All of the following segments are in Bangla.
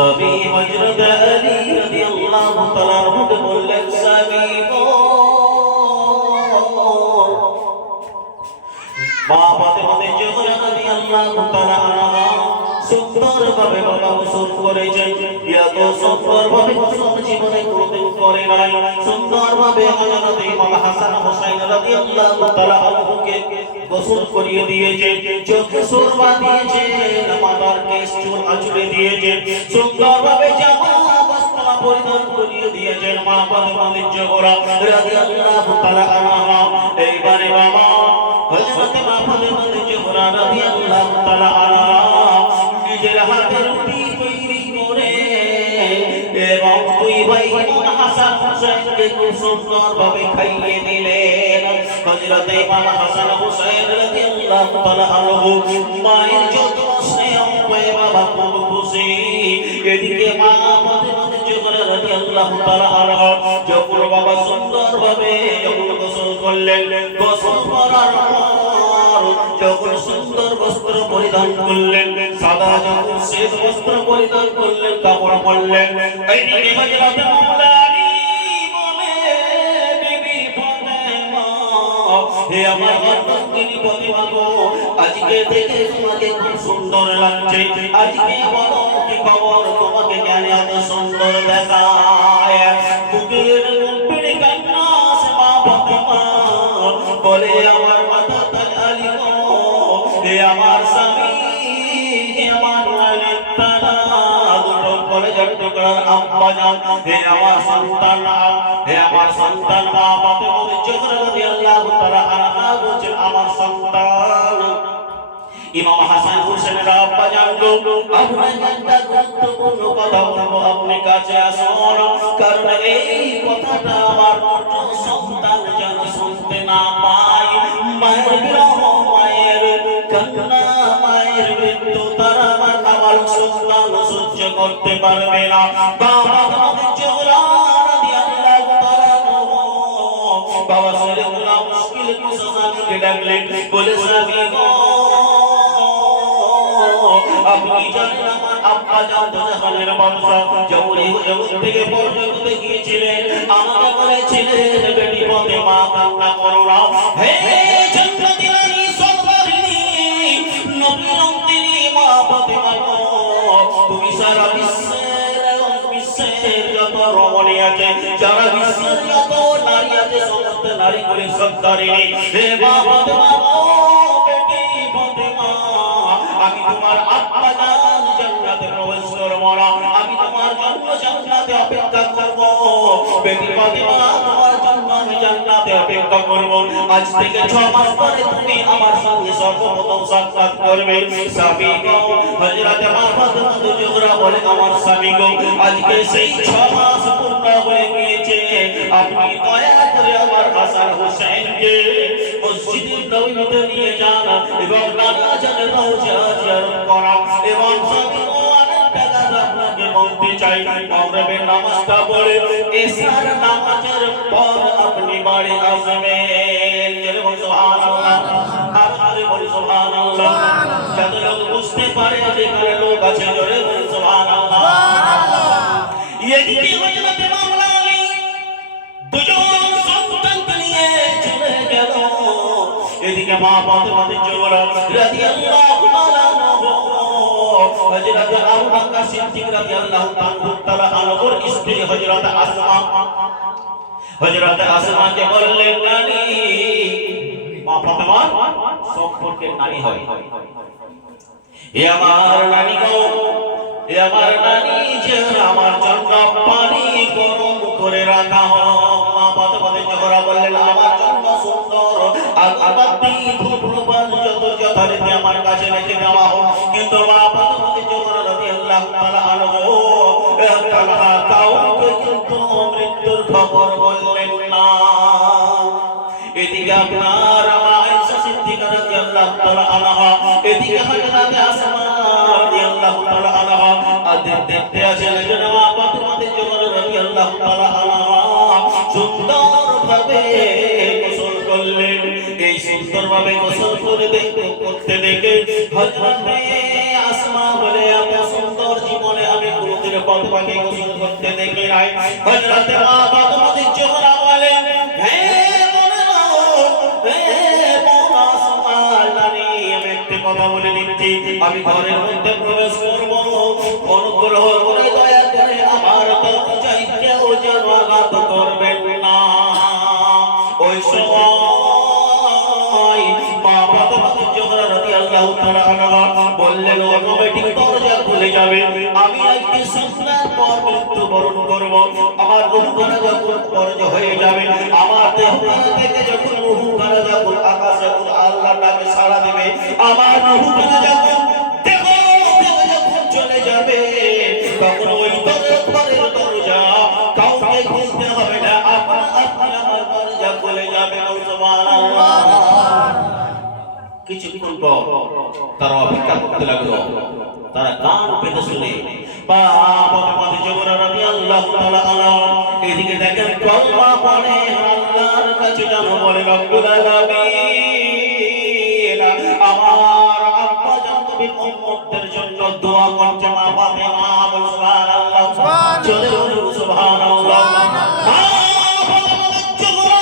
সাবি হযরত আলী রাদিয়াল্লাহু তাআলা আনহু বললেন, সাবি গো, মা ফাতেমা জোহরা রাদিয়াল্লাহু তাআলা আনহা সুন্দরভাবে বাবা গোসল করেছেন। এত সুন্দরভাবে গোসল জীবনে কোনোদিন করে নাই। সুন্দরভাবে হযরত ইমাম হাসান হুসাইন রাদিয়াল্লাহু তাআলা আনহুকে গোসল করিয়ে দিয়েছে, চোখে সুরমা দিয়েছে, মাথার কেশ চুল আঁচড়ে দিয়েছে, সুন্দরভাবে জামা বস্ত্র পরিধান করিয়ে দিয়েছেন মা ফাতেমা জোহরা রাদিয়াল্লাহু তাআলা আনহা। এইবারে বাবা হযরত মা ফাতেমা জোহরা রাদিয়াল্লাহু তাআলা আনহা নিজের হাতে রুটি তৈরি করে এবং দুই ভাই হাসান হুসাইনকে খুব সুন্দরভাবে খাইয়ে দিলেন। হযরত ইমাম হাসান হুসাইন রাদিয়াল্লাহু তাআলা আনহু মায়ের যত্ন স্নেহ পেয়ে বাবা খুব খুশি। এদিকে মা ফাতেমা জোহরা রাদিয়াল্লাহু তাআলা আনহা যখন বাবা সুন্দরভাবে যখন গোসল করলেন, গোসল করার পর যখন সুন্দর বস্ত্র পরিধান করলেন, সাদা যখন শ্বেত বস্ত্র পরিধান করলেন, কাপড় পরলেন, এইদিকে হযরত মাওলা আলী বলে, বিবি ফাতেমা, হে আমার অর্ধাঙ্গিনী ফাতেমা গো, আজকে থেকে তোমাকে খুব সুন্দর লাগছে। আজকে বলো কি খবর, তোমাকে কেন এত সুন্দর দেখায়? বুকের কুপিড়ে কান্না আসে মা ফাতেমা বলে, আমার মাতা তাজ আলী গো, হে আমার স্বামী, হে আমার নেত্রা, দুটো কলেজের টুকরার আব্বা জান, হে আমার সন্তান, হে আমার সন্তান। মা ফাতেমা জোহরা রাদিয়াল্লাহু তাআলা আনহা বলেন, আমার সন্তান ইমাম হাসান হুসেনের আব্বা জান গো, আপনার একটা গুরুত্বপূর্ণ কথা বলবো, আপনি কাছে আসুন, কারণ এই কথাটা আমার ছোট সন্তান যেন শুনতে না পায়। মায়ের বিরহ, মায়ের কান্না, মায়ের মৃত্যু তারা আমার সন্তান সহ্য করতে পারবে না। বাবা আমাদের জোহরা রাদিয়াল্লাহু তাআলা বাবা সরে না মুশকিল কুসা স্বামীকে ডাকলেন, বলে, স্বামী গো, আপনি জানেন আমার আব্বা জান দোজাহানের বাদশা জবরি জগৎ থেকে পরজগতে গিয়েছিলেন, আমাকে বলেছিলেন, বেটি ফাতেমা কান্না করো না, হে জান্নাতি রানী সরদারিনী নবীর অন্তিনী মা ফাতেমা গো, তুমি সারা বিশ্বের যত রমণী আছে, সারা বিশ্বের যত নারী আছে, সমস্ত নারী করে সরদারিনী, হে মা ফাতেমা গো, বেটি ফাতেমা, আমি তোমার আব্বা জান জান্নাতে প্রবেশ করব না, আমি তোমার জন্য জান্নাতে অপেক্ষা করব, বেটি ফাতেমা, তোমার জন্য আমি জান্নাতে অপেক্ষা করব। আজ থেকে 6 মাস পরে তুমি আমার সঙ্গে সর্বপ্রথম সাক্ষাৎ করবে। স্বামী গো, হযরত মা ফাতেমা জোহরা বলে, আমার স্বামী গো, আজকে সেই 6 মাস পূর্ণ হয়ে গিয়েছে, আপনি দয়া করে আমার হাসান হুসাইনকে মসজিদে নববীতে নিয়ে যান এবং নানা জানের রওজা জিয়ারত করান। এবং স্বামী গো, আরেকটা কথা আপনাকে বলতে চাই, মাগরিবের নামাজটা পড়ে এশার নামাজের পর আপনি বাড়ি আসবেন। যেরকম সুবহানাল্লাহ, আর বলি সুবহানাল্লাহ, যাতে লোক বুঝতে পারে যেখানে লোক আছে, জোরে বলি সুবহানাল্লাহ। এদিকে হযরত মাওলা আলী দুজন সন্তানকে নিয়ে চলে গেল, এদিকে মা ফাতেমা জোহরা রাদিয়াল্লাহু তাআলা আনহা হযরত আবু বকর সিদ্দিক রাদিয়াল্লাহু তাআলা আনহুর স্ত্রী হযরত আসমাকে বললেন, নানি, মা ফাতেমার সম্পর্কের নানি হয়, হে আমার নানি গো, হে আমার নানি, যে আমার জন্য পানি গরম করে রাখা হোক। মা ফাতেমা জোহরা বললেন, আমার জন্য সুন্দর আগরবাতি ধূপবান যত যথারীতি আমার কাছে রেখে দেওয়া হোক। কিন্তু মা ফাতেমা জোহরা রাদিয়াল্লাহু তাআলা আনহা কাউকে কিন্তু মৃত্যুর খবর বললেন না। এদিকে আপনার মা আয়েশা সিদ্দিকা রাদিয়াল্লাহু তাআলা আনহা, এদিকে হযরত আসমা রাদিয়াল্লাহু তাআলা আনহা দেখতে আসেন মা ফাতেমা জোহরা রাদিয়াল্লাহু তাআলা আনহা সুন্দরভাবে গোসল করলেন। এই সুন্দরভাবে গোসল করতে দেখে হযরত আসমা বলে, এত সুন্দর জীবনে আমি কোনোদিন ফাতেমাকে গোসল করতে দেখে নাই হযরত মা ফাতেমা জোহরা বলেন হে মওলানা সুবহানাল্লাহি আমি একটা কথা বলে দিচ্ছি আমি ঘরের মধ্যে প্রবেশ করব অনুগ্রহ করে দয়া করে আমার দরজায় কেউ যেন আঘাত করবেন না ওই সময় মা ফাতেমা জোহরা রাদিয়াল্লাহু তাআলা আনহা বললেন অটোমেটিক দরজা খুলে যাবে আমি আজকে সন্ধ্যার পর মৃত্যুবরণ করব আমার রূহ খানা যখন পর্য হয়ে যাবে আমার দেহ থেকে যখন রূহ খানা যখন আকাশে আল্লাহর নামে সাড়া দেবে আমার রূহ খানা যখন দেহ থেকে যখন চলে যাবে তখন ওই ঘরের দরজা কাউকে খুলতে হবে না আপনা আপনি আমার দরজা খুলে যাবে সুবহানাল্লাহ কিছুক্ষণ পর তারা অপেক্ষা করতে লাগলো তারা কান পেতে শুনে ফাতেমা জোহরা রাদিয়াল্লাহু তাআলা আনহা এদিকে দেখেন কলমা পড়ে আল্লাহর কাছে যেন বলে রব্বুল আলামিন আমার আব্বা জান নবীর উম্মতদের জন্য দোয়া করছে মা ফাতেমা সুবহানাল্লাহ চলে বলুন সুবহানাল্লাহ মা ফাতেমা জোহরা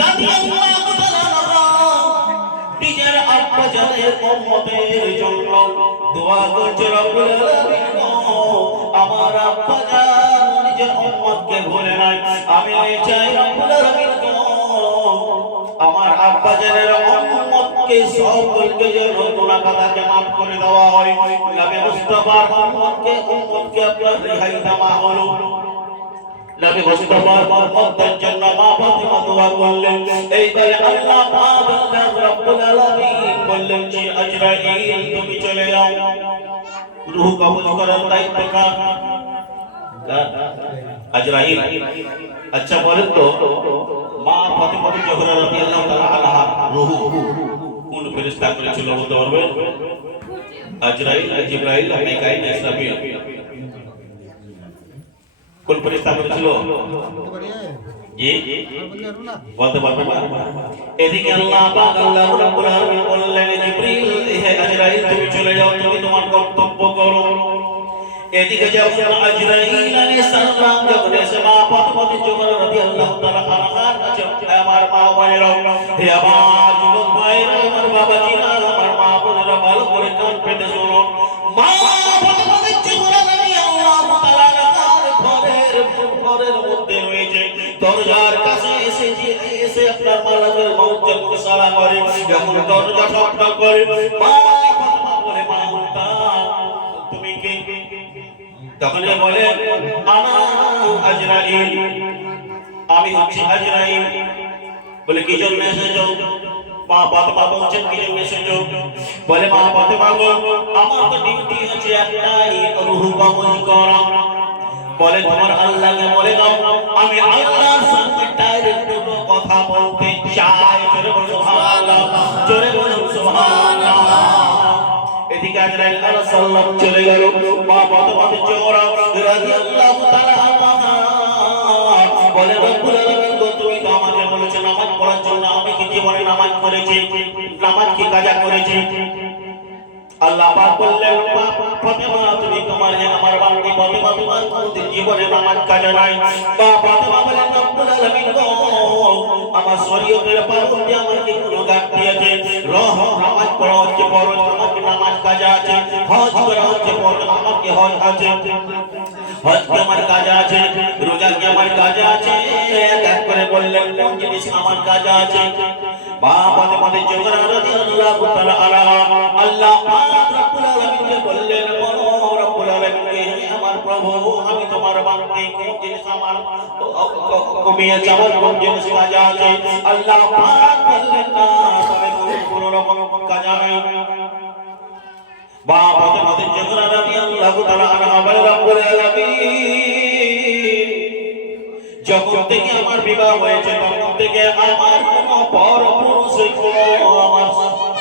রাদিয়াল্লাহু তাআলা নিজের আব্বা জানের উম্মতের জন্য দোয়া করছে রব্বুল আলামিন আমার আব্বা জান নিজের উম্মতকে ভুলে নাই আমি চাই রব্বুল আলামিন আমার আব্বা জানের উম্মতকে সকলকে যেন গুনাহ খাতাকে maaf করে দেওয়া হয় নবী মুস্তাফার উম্মতকে আপনার রেহাই দেওয়া হলো নবী মুস্তাফার উম্মতের জন্য মা ফাতেমা দোয়া করলেন এইবারে আল্লাহ পাক রব্বুল আলামিন বললেন যে আজরাইল তুমি চলে যাও রূহ কবজ করার দায়িত্ব কার আজরাইল আচ্ছা বলেন তো মা ফাতেমা জোহরা রাদিয়াল্লাহু তাআলা আনহা রূহ কোন ফেরেশতা করেছিল বলতে পারবেন আজরাইল জিবরাইল মিকাইল ইসরাফিল কোন ফেরেশতা করেছিল জি বলতে পারবেন না এদিকে আল্লাহ পাক আল্লাহ রাব্বুল আলামিন বললেন জিবরিল হে আজরাইল তুমি চলে যাও তুমি তোমার কর্তব্য করো এদিকে যখন আজরাইল আলাইহিস সালাম যখন এসে মা ফাতেমা জোহরা রাদিয়াল্লাহু তাআলা আনহার কাছে আমার মা বোনেরা হে আমার যুবক ভাইরা আমার বাবাজিরা আমার মা বোনেরা ভালো করে কান পেতে শুনুন মা ফাতেমা জোহরা রাদিয়াল্লাহু তাআলা ঘরের মধ্যে রয়েছে দরজার কাছে এসে আপনার মালাকুল মউত যখন সালাম করে যখন দরজা ঠক করে মা ফাতেমা বলে মা তুমি কে তখন বলে আনা আজরাইল আমি হচ্ছি আজরাইল বলে কি জন্য এসেছো মা ফাতেমা বলছেন কি জন্য এসেছো বলে মা ফাতেমা গো আমার তো ডিউটি আছে একটাই রূহ কবজ করা বলে তোমার আল্লাহকে বলে দাও আমি আল্লাহর সামনে ডাইরেক্ট কথা বলতে চাই জোরে বলো সুবহানাল্লাহ জোরে বলো সুবহানাল্লাহ এদিকে আজরাইল আলাইহিস সালাম চলে গেল মা ফাতেমা জোহরা রাদিয়াল্লাহু তাআলা আনহা বলে রব্বুল আলামিন গো তুমি তো আমাকে বলেছো নামাজ পড়ার জন্য আমি কি জীবনে নামাজ পড়েছি নামাজ কি কাজা করেছি আল্লাহ পাক বললেন ফাতেমা তুমি তোমার আমার বান্দি ফাতেমা তোমার কোনদিন জীবনে নামাজ কাজা নাই বা ফাতেমা বলেন রব্বুল আলামিন গো আমার শরীয়তের পাবন্দি আমার কি কোনো ঘাটতি আছে নামাজ পড়া হচ্ছে ফরজ আমাকে নামাজ কাজা আছে হজ করা হচ্ছে ফরজ আমাকে হজ আছে হজ কি আমার কাজা আছে রোজা কি আমার কাজা আছে এক করে বললেন কোন জিনিস আমার কাজা আছে মা ফাতেমা জোহরা রাদিয়াল্লাহু তাআলা আনহা আল্লাহ পাক রব্বুল আলামিনকে বললেন বলো রব্বুল আলামিনকে আমার প্রভু আমি তোমার বান্দি কোন জিনিস আমার কমিয়েছে আমার কোন জিনিস কাজা আছে আল্লাহ পাক বললেন না তবে কোনো রকম কাজা নেই মা ফাতেমা জোহরা রাদিয়াল্লাহু তাআলা আনহা বলে রব্বুল আলামিন যখন থেকে আমার বিবাহ হয়েছে তখন থেকে আমার কোনো পরপুরুষ আমার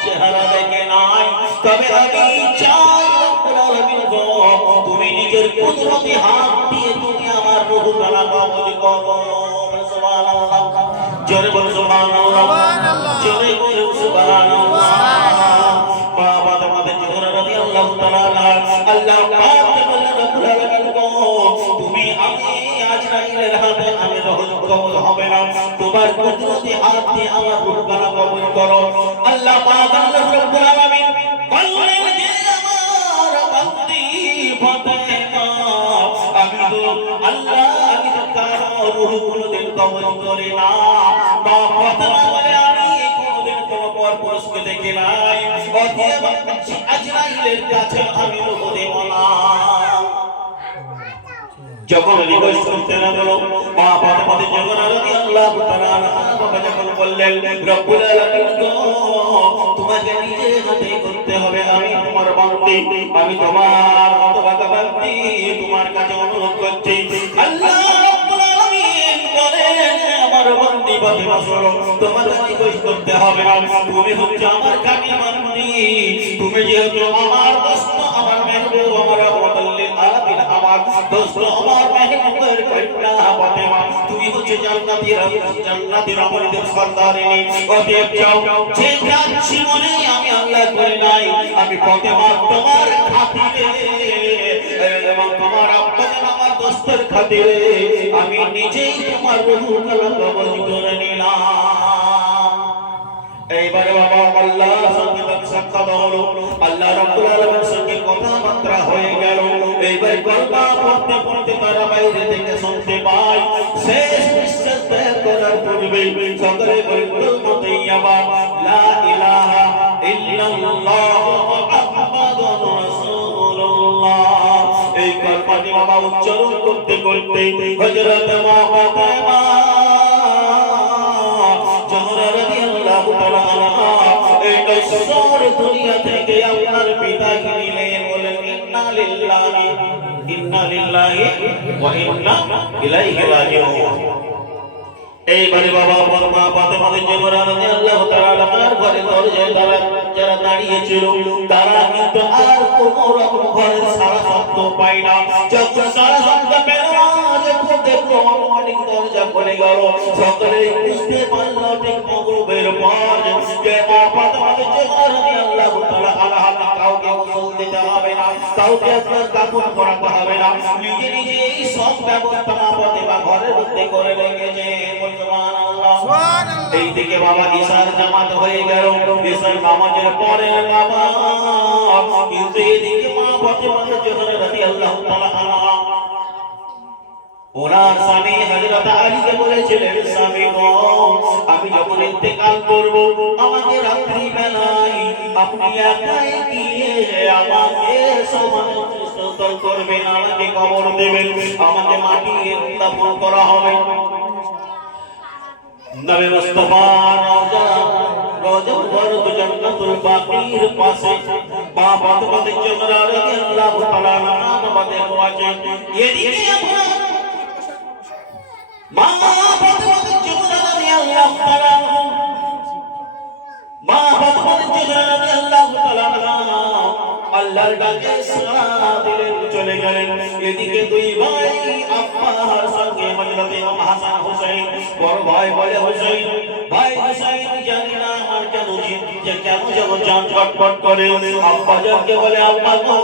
চেহারা দেখে নাই তবে আমি চাই রব্বুল আলামিন গো তুমি নিজের কুদরতি হাত দিয়ে তুমি আমার রূহ কালা কবজ করো সুবহানাল্লাহ জোরে বল সুবহানাল্লাহ জোরে বল সুবহানাল্লাহ বাবা তোমাদের জোহরা রাদিয়াল্লাহু তাআলা আল্লাহ পাক বলেন রব্বুল আলামিন তোমার কুদরতি হাত দিয়ে আমার রূহখানা কবজ করো। আল্লাহ পাক আল্লাহ রাব্বুল আলামিন বললেন যে আমার বান্দি ফাতেমা, আমি তো আল্লাহ, আমি তো কারো রূহ কোনদিন কবজ করি না। মা ফাতেমা বলে আমি কোনদিন কোনো পরপুরুষকে দেখি নাই, অতএব আজরাইলের কাছে আমি রূহ দেব না। যখন রিকোয়েস্ট করতে লাগলো মা ফাতেমা যখন রাদিয়াল্লাহু তাআলা আনহা বাবা যখন বললেন রব্বুল আলামিন গো, তোমাকে নিজে হাতে করতে হবে, আমি তোমার বান্দি, আমি তোমার হতভাগা বান্দি, তোমার কাছে অনুরোধ করছি। আল্লাহ রব্বুল আলামিন বলেন আমার বান্দি ফাতেমা শোনো, তোমাকে রিকোয়েস্ট করতে হবে না, তুমি হচ্ছে আমার খাঁটি বান্দি, তুমি যেহেতু আমার দোস্ত, আমার মেহবুব, আমার মুতাল্লিল আলামিন, আমার দোস্ত, আমার মেহবুবের কন্যা ফাতেমা, তুমি হচ্ছে জান্নাতের আমলদের সরদারিনী। অতএব যাও, যে কাজ জীবনে আমি আল্লাহ করে নাই, আমি ফাতেমা তোমার খাতিরে এবং তোমার আব্বাকে আমার দোস্তের খাতিরে আমি নিজেই তোমার রূহখানা কবজ করে নিলাম। এইবারে বাবা আল্লাহর সঙ্গে সাক্ষাৎ হলো, আল্লাহ রাব্বুল আলামিনের সঙ্গে কথাবার্তা হয়ে গেল। এইবার গল্পা পড়তে পড়তে তারা বাইরে থেকে শুনতে পায় শেষ নিঃশ্বাস ত্যাগ করার পূর্বে সকলে বলল মতিয়াবা লা ইলাহা ইল্লাল্লাহ মুহাম্মাদুর রাসূলুল্লাহ। এই কলমাটি বাবা উচ্চারণ করতে করতে হযরত মা ফাতেমা জোহরা রাদিয়াল্লাহু তাআলা আনহা এই নশ্বর দুনিয়া থেকে আপনার বিদায় নিলেন। বলেন ইন্না লিল্লাহি ওয়া ইন্না ইলাইহি রাজিউন। এইবারে বাবা মা ফাতেমা জোহরা রাদিয়াল্লাহু তাআলা আনহার ঘরে দরজায় যারা দাঁড়িয়ে ছিল তারা কিন্তু আর কোনো রকম ঘরের সারা শব্দ পায় না। যখন সারা শব্দ পেল যখন দেখলো অনেক দরজা খুলে গেল, সকলেই বুঝতে পারলো ঠিক মাগরিবের পর যে মা ফাতেমা জোহরা রাদিয়াল্লাহু তাআলা আনহা কাউকে গোসল দিতে হবে না, কাউকে আপনার কাপড় পরাতে হবে না, নিজে নিজে এই সব ব্যবস্থা মা ফাতেমা ঘরের মধ্যে করে রেখেছে। সুবহানাল্লাহ। এইদিকে বাবা ঈশার জামাত হয়ে গেল, ঈশার নামাজের পরে বাবা কিন্তু এইদিকে মা ফাতেমা জোহরা রাদিয়াল্লাহু তাআলা আনহা ওনার স্বামী হযরত আলীকে বলেছিলেন, স্বামী গো, আমি যখন ইন্তেকাল করব আমাকে রাত্রি বেলায় আপনি একাই গিয়ে আমাকে সমান্তর করবেন, আমাকে কবর দেবেন, আমাকে মাটি দাফন করা হবে। নবী মুস্তাফা রওজা মুবারক জান্নাতুল বাকির পাশে মা ফাতেমা জোহরা রাদিয়াল্লাহু তাআলা আনহা আমাদের ওয়াজে এদিকে আপনার মা ফাতেমা জোহরা রাদিয়াল্লাহু তাআলা মা ফাতেমা জোহরা রাদিয়াল্লাহু তাআলা আল্লাহর ডাকে সাড়া দিলেন, চলে গেলেন। এদিকে দুই ভাই আব্বার সঙ্গে হযরত ইমাম হাসান হুসাইন, বড় ভাই বলে হুসাইন, ভাই হুসাইন জানি না আমার কেন যে কেন যেন জান ছটফট করে। আব্বা যাকে বলে আব্বা গো,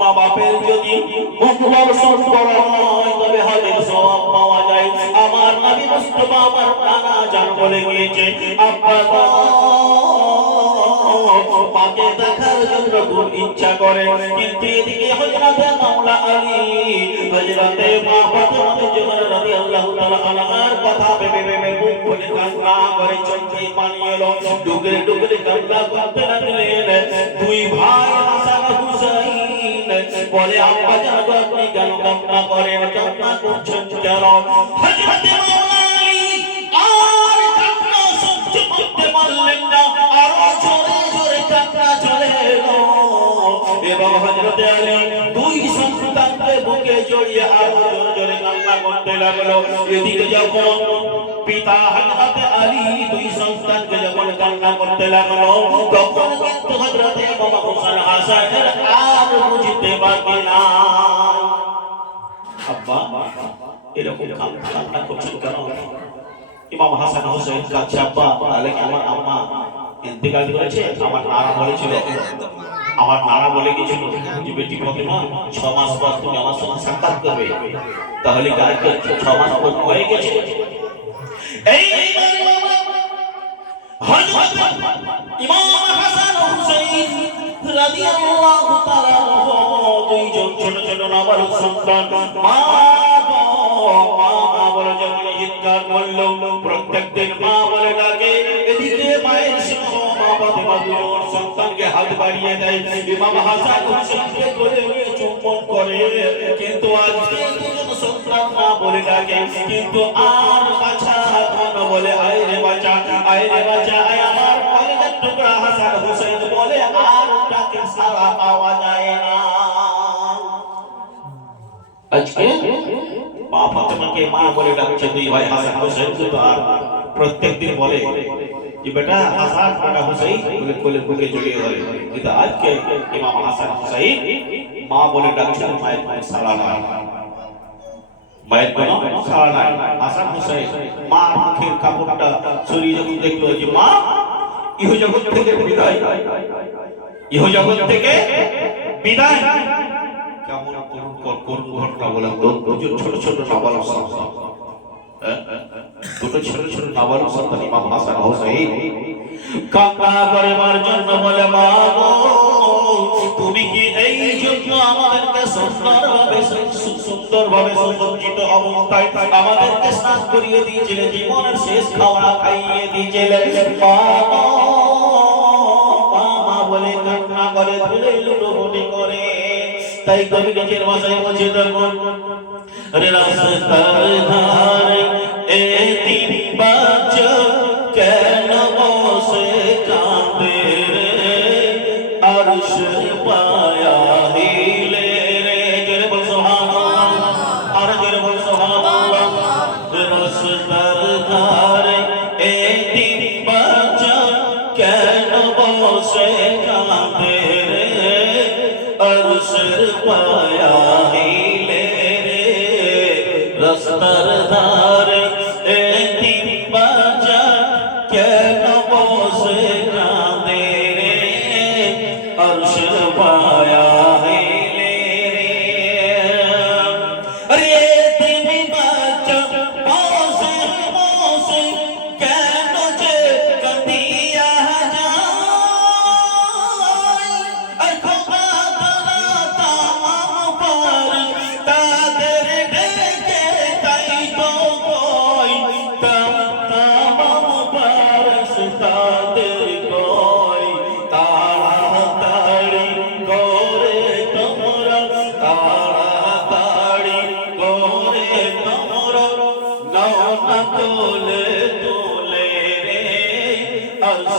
মা বাপের যদি মুখ দর্শন করা হয় তবে হাজির সওয়াব পাওয়া যায়। আমার নবী মুস্তাফা আমার নানা জান বলে গিয়েছে আব্বা গো, মাকে দেখার জন্য খুব ইচ্ছা করে, কিন্তু এদিকে হযরতে মাওলা আলী হযরতে মা ফাতেমা জোহরা রাদিয়াল্লাহু তাআলা আনহার কথা ভেবে ভেবে বুক ফুলে কান্না করে, চোখে পানি এলো, ডুকরে ডুকরে কান্না করতে লাগলেন। দুই ভাই হাসান হুসাইন বলে আব্বা জান আপনি কেন কান্না করেন, কান্না করছেন কেন? হযরতে মাওলা আলী আর কান্না সহ্য করতে পারলেন না, আর জোরে জোরে কান্না চলে এলো এবং হযরতে আলী দুই সন্তানকে বুকে জড়িয়ে আরো জোরে জোরে কান্না করতে লাগলো। এদিকে যখন পিতা হযরতে আলী দুই সন্তানকে যখন কান্না করতে লাগলো তখন কিন্তু হযরতে ইমাম হোসেন হাসানের আর বুঝতে পারবে না। আব্বা এরকম কান্না করছেন কেন? ইমাম হাসান হোসেন কাছে আব্বা তাহলে আমার আম্মা ইন্তেকাল করেছে, আমার নানা বলেছিল, আমার নানা বলে গেছিল যে বেটি ফাতেমা 6 মাস পর তুমি আমার সঙ্গে সাক্ষাৎ করবে। তাহলে কালকে 6 মাস পর হয়ে গেছে, এইবার বাবা হযরত ইমাম হাসান ও হুসাইন রাদিয়াল্লাহু তাআলা দুইজন ছোট ছোট নাবালক সন্তান মা বলে যখন চিৎকার করলো, প্রত্যেকদিন মা বলে ডাকে, এদিকে মায়ের সিংহ মা ফাতেমা দুজন সন্তানকে হাত বাড়িয়ে দেয়, ইমাম হাসান হুসাইনকে কোলে নিয়ে চুম্বন করে। কিন্তু আজকে দুজন সন্তান মা বলে ডাকে, কিন্তু আর বাছা ধান বলে আয় রে বাচ্চা, আয় রে বাচ্চা, আয় আমার কলিজার টুকরা হাসান হুসাইন বলে আর ডাকে সাড়া পাওয়া যায় না। আজকে মা ফাতেমাকে মা বলে ডাকছে দুই ভাই হাসান হুসাইন, তো আর প্রত্যেকদিন বলে যে বেটা হাসান বেটা হুসাইন বলে কোলে বুকে জড়িয়ে ধরে। কিন্তু আজকে ইমাম হাসান হুসাইন মা বলে ডাকছে, মায়ের কোনো সাড়া নাই, মায়ের কোনো সাড়া নাই। হাসান হুসাইন মা মুখের কাপড়টা সরিয়ে যখন দেখলো যে মা ইহজগৎ থেকে বিদায়, ইহজগৎ থেকে বিদায়, কেমন করুণ ঘটনা বললাম। দুজন ছোট ছোট নাবালক সন্তান, দুটো ছোট ছোট নাবালক সন্তান ইমাম হাসান হুসাইন কান্না করে মার জন্য বলে, মা গো তুমি কি এই জন্য আমাদেরকে সুন্দরভাবে সুসজ্জিত অবস্থায় আমাদেরকে স্নান করিয়ে দিয়েছিলে, জীবনের শেষ খাওয়া খাইয়ে দিয়েছিলে? মা বলে কান্না করে, ধুলে লুটোপুটি করে। তাই কবি নিজের ভাষায় বলছে, তখন রাস্তার ধারে এতিম বাচ্চা কেন বসে কাঁদে রে, আরশ পায়া হিলে রে। জোরে বল সুবহানাল্লাহ, আর জোরে বল সুবহানাল্লাহ। রাস্তার ধারে এতিম বাচ্চা কেন বসে কাঁদে রে, আরশ পায়া হিলে রে। রাস্তার ধারে এতিম বাচ্চা কেন বসে কাঁদে রে, আরশ পায়া হিলে রে। আরে এতিম বাচ্চা বসে বসে কেন যে কাঁদিয়া যায়, আর খোদা তাআলা তামাম পার তাদের ডেকে তাই তো কই, তামাম পার তাদের কই, তাড়াতাড়ি করে তোমরা, তাড়াতাড়ি করে তোমরা নাও না তোলে তোলে রে, আরশ